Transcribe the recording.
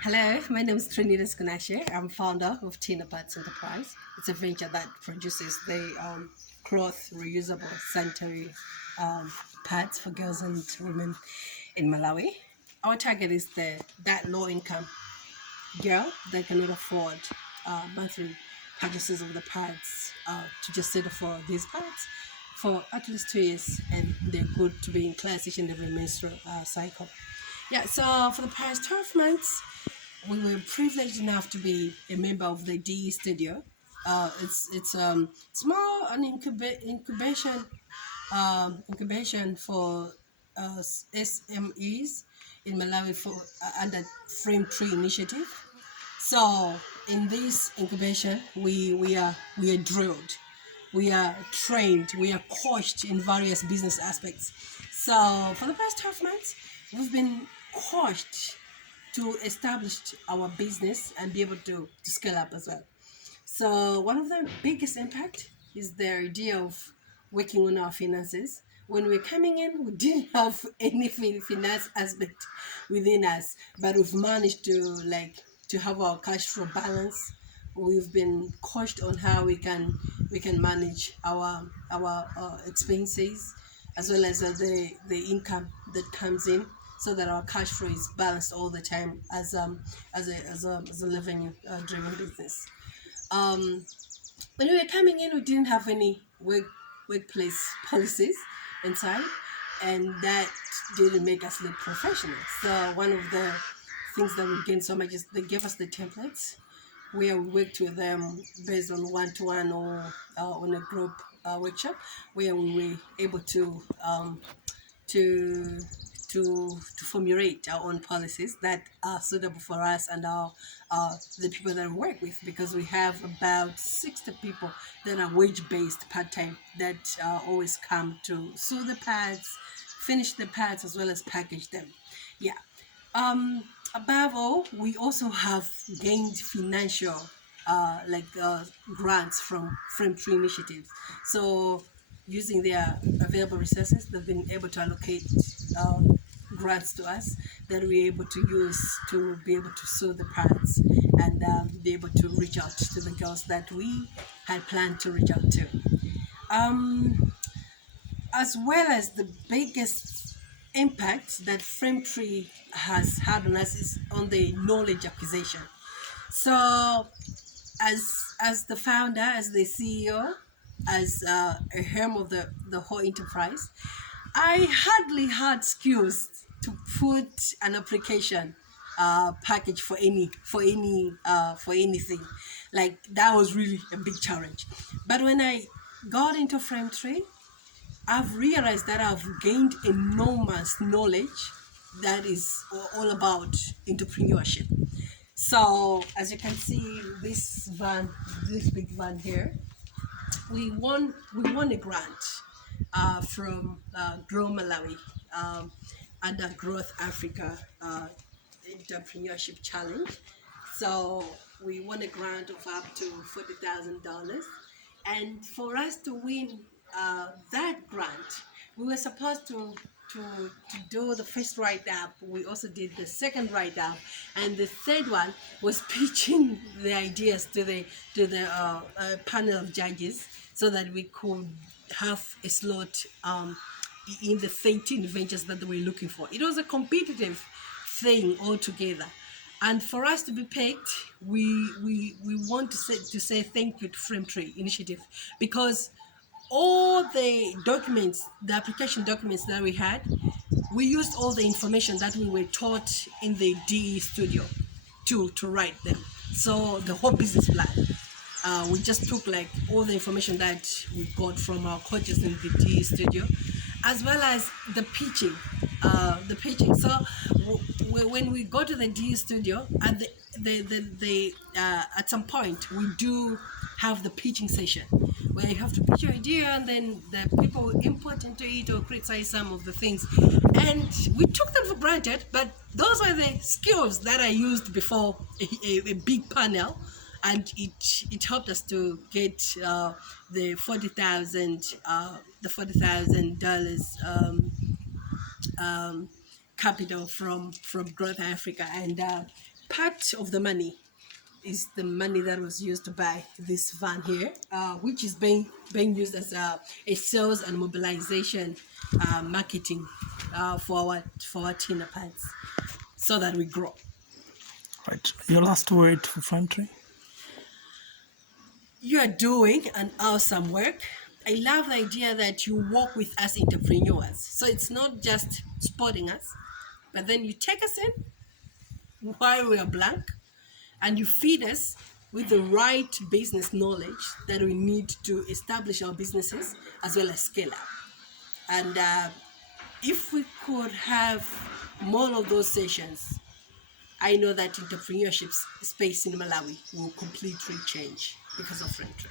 Hello, my name is Trinitas Kunashe. I'm founder of Trinitas Enterprise. It's a venture that produces the cloth reusable sanitary um, pads for girls and women in Malawi. Our target is that low income girl that cannot afford monthly purchases of the pads to just settle for these pads for at least 2 years, and they're good to be in class each and every menstrual cycle. Yeah, so for the past 12 months, we were privileged enough to be a member of the DE Studio. It's small an incubation for SMEs in Malawi for under Frame Tree Initiative. So in this incubation, we are drilled, we are trained, we are coached in various business aspects. So for the past 12 months, we've been coached to establish our business and be able to scale up as well. So one of the biggest impact is the idea of working on our finances. When we're coming in, we didn't have any finance aspect within us, but we've managed to have our cash flow balance. We've been coached on how we can manage our expenses as well as the income that comes in, so that our cash flow is balanced all the time as a living driven business. um, when we were coming in, we didn't have any workplace policies inside, and that didn't make us look professional. So one of the things that we gained so much is they gave us the templates where we worked with them based on one-to-one or on a group workshop, where we were able to to formulate our own policies that are suitable for us and our the people that we work with, because we have about 60 people that are wage-based part-time that always come to sew the pads, finish the pads, as well as package them. Yeah. Above all, we also have gained financial grants from Frame Tree initiatives. So using their available resources, they've been able to allocate uh, grants to us that we're able to use to be able to sew the pads and be able to reach out to the girls that we had planned to reach out to. Um, as well as the biggest impact that Frame Tree has had on us is on the knowledge acquisition. So as the founder, as the CEO, as a helm of the whole enterprise, I hardly had skills to put an application package for anything. Like, that was really a big challenge. But when I got into Frame Tree, I've realized that I've gained enormous knowledge that is all about entrepreneurship. So as you can see, this big van here, we won a grant from Grow Malawi, under Growth Africa Entrepreneurship Challenge. So we won a grant of up to $40,000, and for us to win that grant, we were supposed to do the first write up. We also did the second write up, and the third one was pitching the ideas to the panel of judges, so that we could have a slot in the 13 ventures that we're looking for. It was a competitive thing altogether. And for us to be picked, we want to say thank you to Frame Tree Initiative, because all the documents, the application documents that we had, we used all the information that we were taught in the DE studio to write them. So the whole business plan, we just took like all the information that we got from our coaches in the DE studio, as well as the pitching. So when we go to the DE studio, at at some point we do have the pitching session, where you have to pitch your idea, and then the people will input into it or criticize some of the things. And we took them for granted, but those were the skills that I used before a big panel, and it helped us to get the $40,000 capital from Growth Africa, and part of the money is the money that was used to buy this van here, which is being used as a sales and mobilization marketing for our Tina pads, so that we grow. Right. Your last word for Frame Tree? You are doing an awesome work. I love the idea that you work with us entrepreneurs. So it's not just spotting us, but then you take us in while we are blank, and you feed us with the right business knowledge that we need to establish our businesses as well as scale up. And if we could have more of those sessions, I know that entrepreneurship space in Malawi will completely change because of Frame Tree.